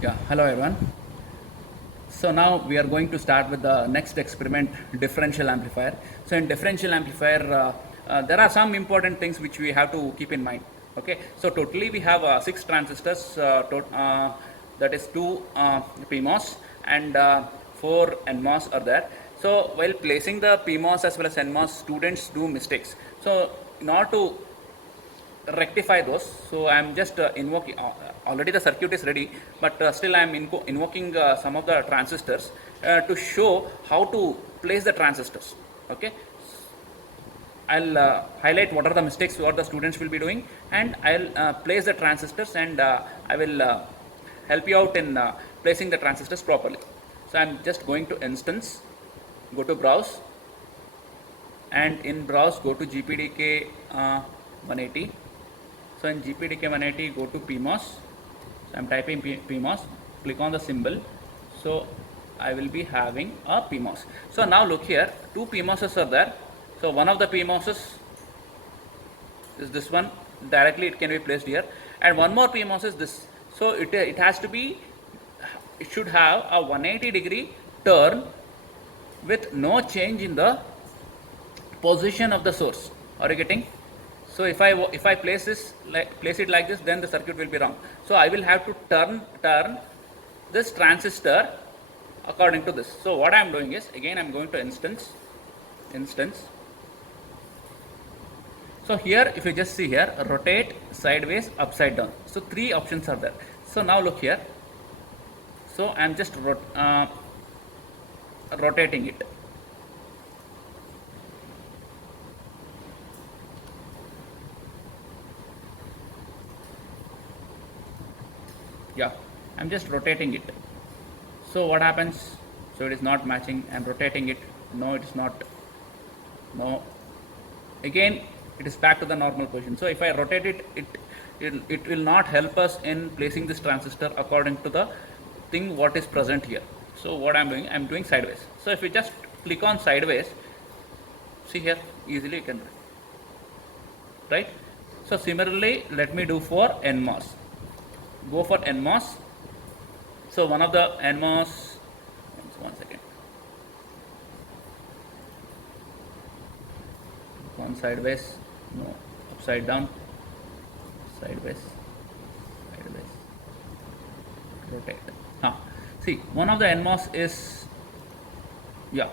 Yeah, hello everyone. So now we are going to start with the next experiment, differential amplifier. So in differential amplifier, there are some important things which we have to keep in mind. Okay, so totally we have 6 transistors, that is 2 PMOS and 4 NMOS are there. So while placing the PMOS as well as NMOS, students do mistakes. So in order to rectify those, so I am just invoking, already the circuit is ready, but still I am invoking some of the transistors to show how to place the transistors. Okay, I'll highlight what are the mistakes what the students will be doing, and I'll place the transistors, and I will help you out in placing the transistors properly. So I'm just going to instance, go to browse, and in browse go to GPDK 180. So in GPDK 180 go to PMOS. So I'm typing PMOS, click on the symbol. So I will be having a PMOS. So now look here, 2 PMOSs are there. So one of the PMOSs is this one, directly it can be placed here, and one more PMOS is this. So it has to be, it should have a 180-degree turn with no change in the position of the source. Are you getting? So if I place this place it like this, then the circuit will be wrong. So I will have to turn this transistor according to this. So what I am doing is, again I am going to instance. So here if you just see here, rotate, sideways, upside down. So 3 options are there. So now look here. So I am just rotating it. Yeah, I'm just rotating it. So what happens? So it is not matching. I'm rotating it. No, it is not. No. Again, it is back to the normal position. So if I rotate it, it will not help us in placing this transistor according to the thing what is present here. So what I'm doing sideways. So if you just click on sideways, see here, easily you can do it. Right? So similarly, let me do for NMOS. Go for NMOS. So one of the NMOS, one second, one sideways, no, upside down, sideways, rotate. See, one of the NMOS is, yeah,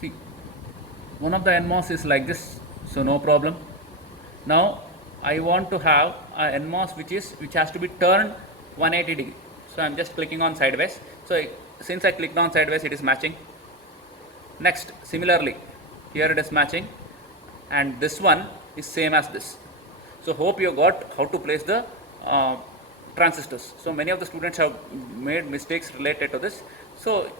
see, one of the NMOS is like this, so no problem. Now I want to have a NMOS which has to be turned 180 degree. So I'm just clicking on sideways. So since I clicked on sideways, it is matching. Next, similarly, here it is matching, and this one is same as this. So hope you got how to place the transistors. So many of the students have made mistakes related to this. So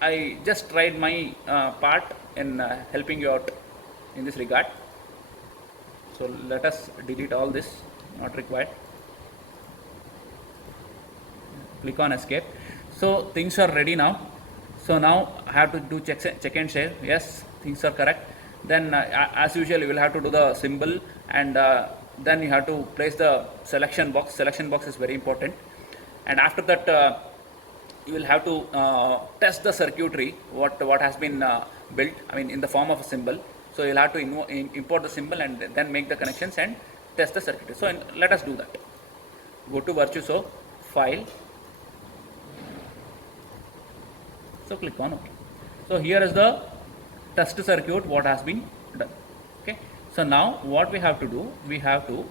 I just tried my part in helping you out in this regard. So let us delete all this, not required. Click on escape. So things are ready now. So now I have to do check and share. Yes, things are correct. Then as usual you will have to do the symbol, and then you have to place the selection box. Selection box is very important. And after that you will have to test the circuitry, what has been built, I mean in the form of a symbol. So you'll have to import the symbol and then make the connections and test the circuitry. So let us do that. Go to Virtuoso, File. So click on OK. So here is the test circuit what has been done. Okay. So now what we have to do, we have to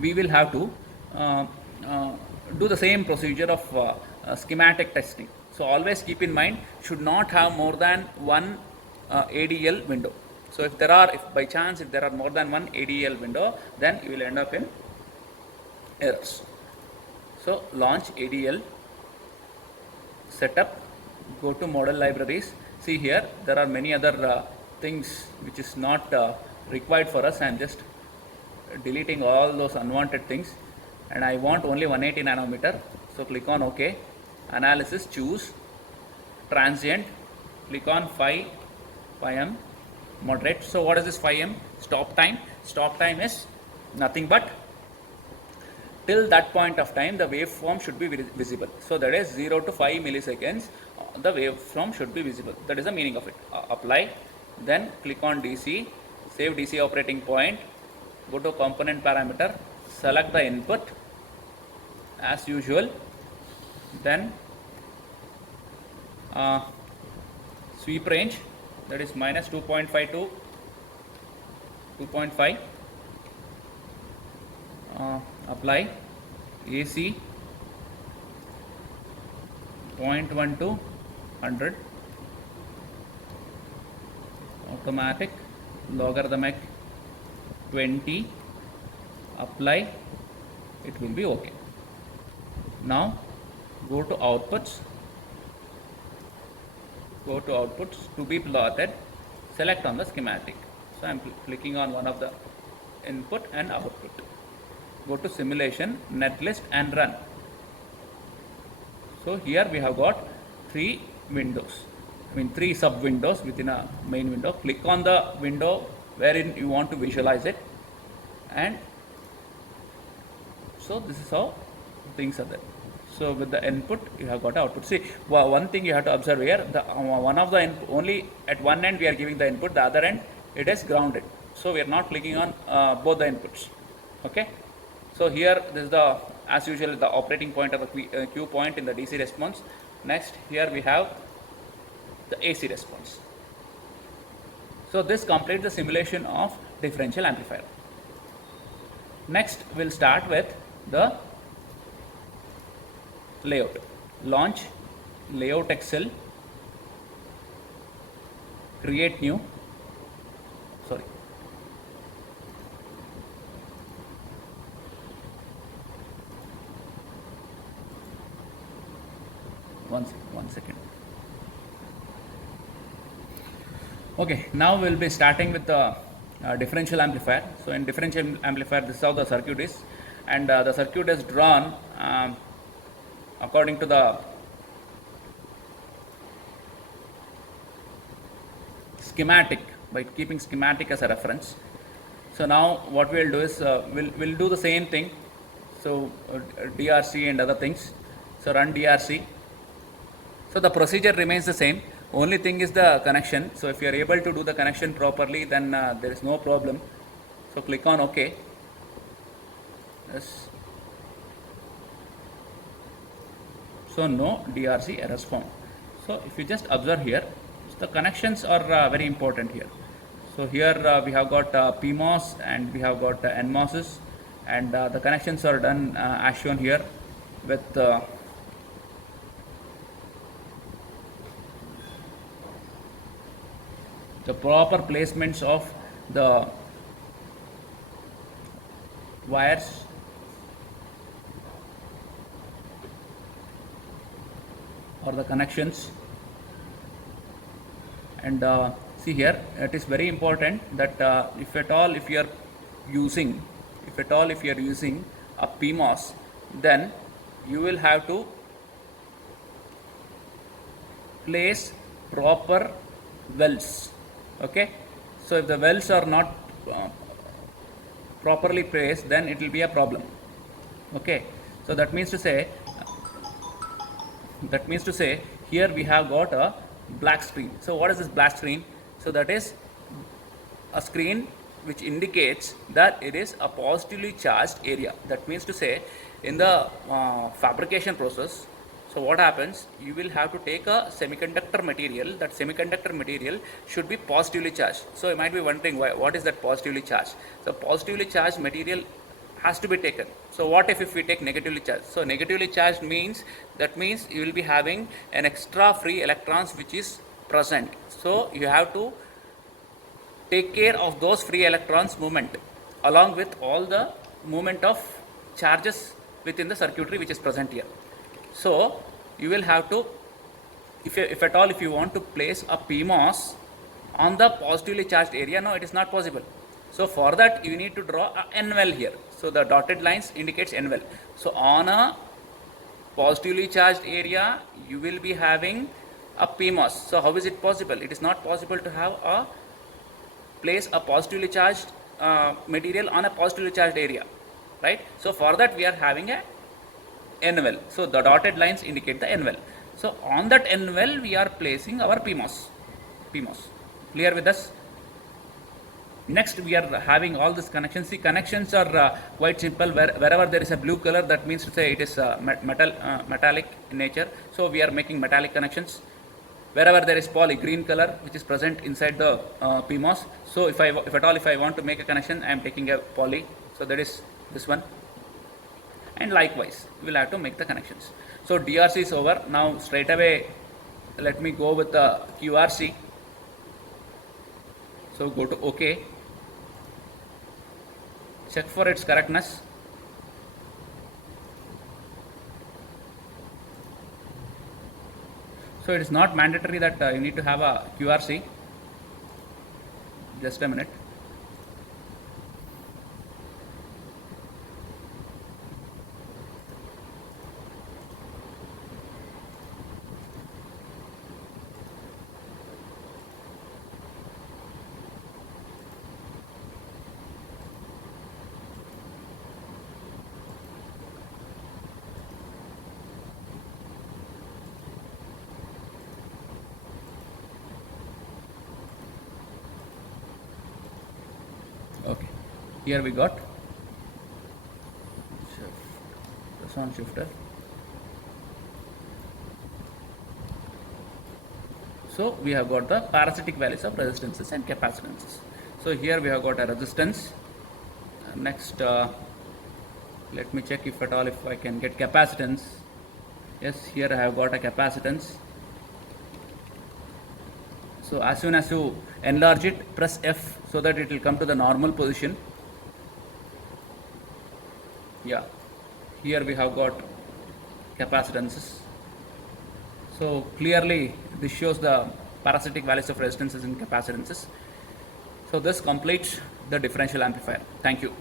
we will have to do the same procedure of schematic testing. So always keep in mind, should not have more than one ADL window. So if by chance if there are more than one ADL window, then you will end up in errors. So launch ADL setup go to model libraries. See here, there are many other things which is not required for us. I am just deleting all those unwanted things, and I want only 180 nanometer. So click on OK. Analysis, choose transient, click on phi m moderate. So what is this phi m? Stop time. Stop time is nothing but till that point of time the waveform should be visible. So that is 0 to 5 milliseconds the waveform should be visible. That is the meaning of it. Apply, then click on DC, save DC operating point, go to component parameter, select the input as usual, then sweep range, that is minus 2.5 to 2.5, apply, AC 0.1 to 100, automatic, logarithmic 20, apply, it will be OK. Now go to outputs, to be plotted, select on the schematic. So I am clicking on one of the input and output. Go to simulation, netlist and run. So here we have got 3 windows, 3 sub windows within a main window. Click on the window wherein you want to visualize it, and so this is how things are there. So with the input you have got output. See, one thing you have to observe here, the one of the input, only at one end we are giving the input, the other end it is grounded. So we are not clicking on both the inputs. Okay. So here this is the, as usual, the operating point of the Q point in the DC response. Next, here we have the AC response. So this completes the simulation of differential amplifier. Next, we'll start with the layout. Launch, layout Excel, create new, sorry. One second. Okay, now we'll be starting with the differential amplifier. So in differential amplifier, this is how the circuit is, and the circuit is drawn according to the schematic, by keeping schematic as a reference. So now what we'll do is we'll do the same thing. So DRC and other things. So run DRC. So the procedure remains the same. Only thing is the connection. So if you are able to do the connection properly, then there is no problem. So click on OK. Yes. So no DRC errors found. So if you just observe here, the connections are very important here. So here we have got PMOS and we have got NMOSs, and the connections are done as shown here with the proper placements of the wires or the connections. And see here, it is very important that if at all if you are using a PMOS, then you will have to place proper wells. Okay, so if the wells are not properly placed, then it will be a problem. Okay, so that means to say here we have got a black screen. So what is this black screen? So that is a screen which indicates that it is a positively charged area. That means to say, in the fabrication process, so what happens, you will have to take a semiconductor material. That semiconductor material should be positively charged. So you might be wondering, what is that positively charged? So positively charged material has to be taken. So what if we take negatively charged? So negatively charged means you will be having an extra free electrons which is present. So you have to take care of those free electrons movement along with all the movement of charges within the circuitry which is present here. So you will have to if at all if you want to place a PMOS on the positively charged area, no, it is not possible. So for that you need to draw a N well here. So the dotted lines indicates N well. So on a positively charged area you will be having a PMOS. So how is it possible? It is not possible to have a place a positively charged material on a positively charged area, right? So for that we are having a N well. So the dotted lines indicate the N well. So on that N well we are placing our PMOS. Clear with us? Next we are having all these connections. See, connections are quite simple. Wherever there is a blue color, that means to say it is metallic in nature. So we are making metallic connections. Wherever there is poly, green color, which is present inside the PMOS. So if I want to make a connection, I am taking a poly. So that is this one. And likewise, we will have to make the connections. So DRC is over. Now straight away, let me go with the QRC. So go to OK. Check for its correctness. So it is not mandatory that you need to have a QRC. Just a minute. Okay, here we got the sound shifter. So we have got the parasitic values of resistances and capacitances. So here we have got a resistance. Next, let me check if at all if I can get capacitance. Yes, here I have got a capacitance. So as soon as you enlarge it, press F so that it will come to the normal position. Yeah, here we have got capacitances. So clearly this shows the parasitic values of resistances and capacitances. So this completes the differential amplifier. Thank you.